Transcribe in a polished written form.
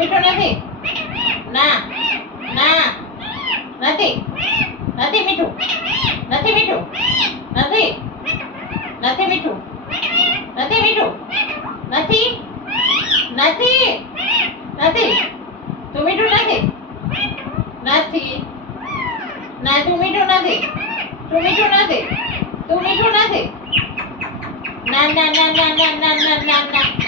મીઠું નથી. ના ના નથી. નથી મીઠું. નથી મીઠું. નથી. નથી મીઠું. નથી મીઠું. નથી. નથી. નથી. તું મીઠું નથી. નથી. ના તું મીઠું નથી. તું મીઠું નથી. તું મીઠું નથી. ના ના ના ના ના ના ના ના ના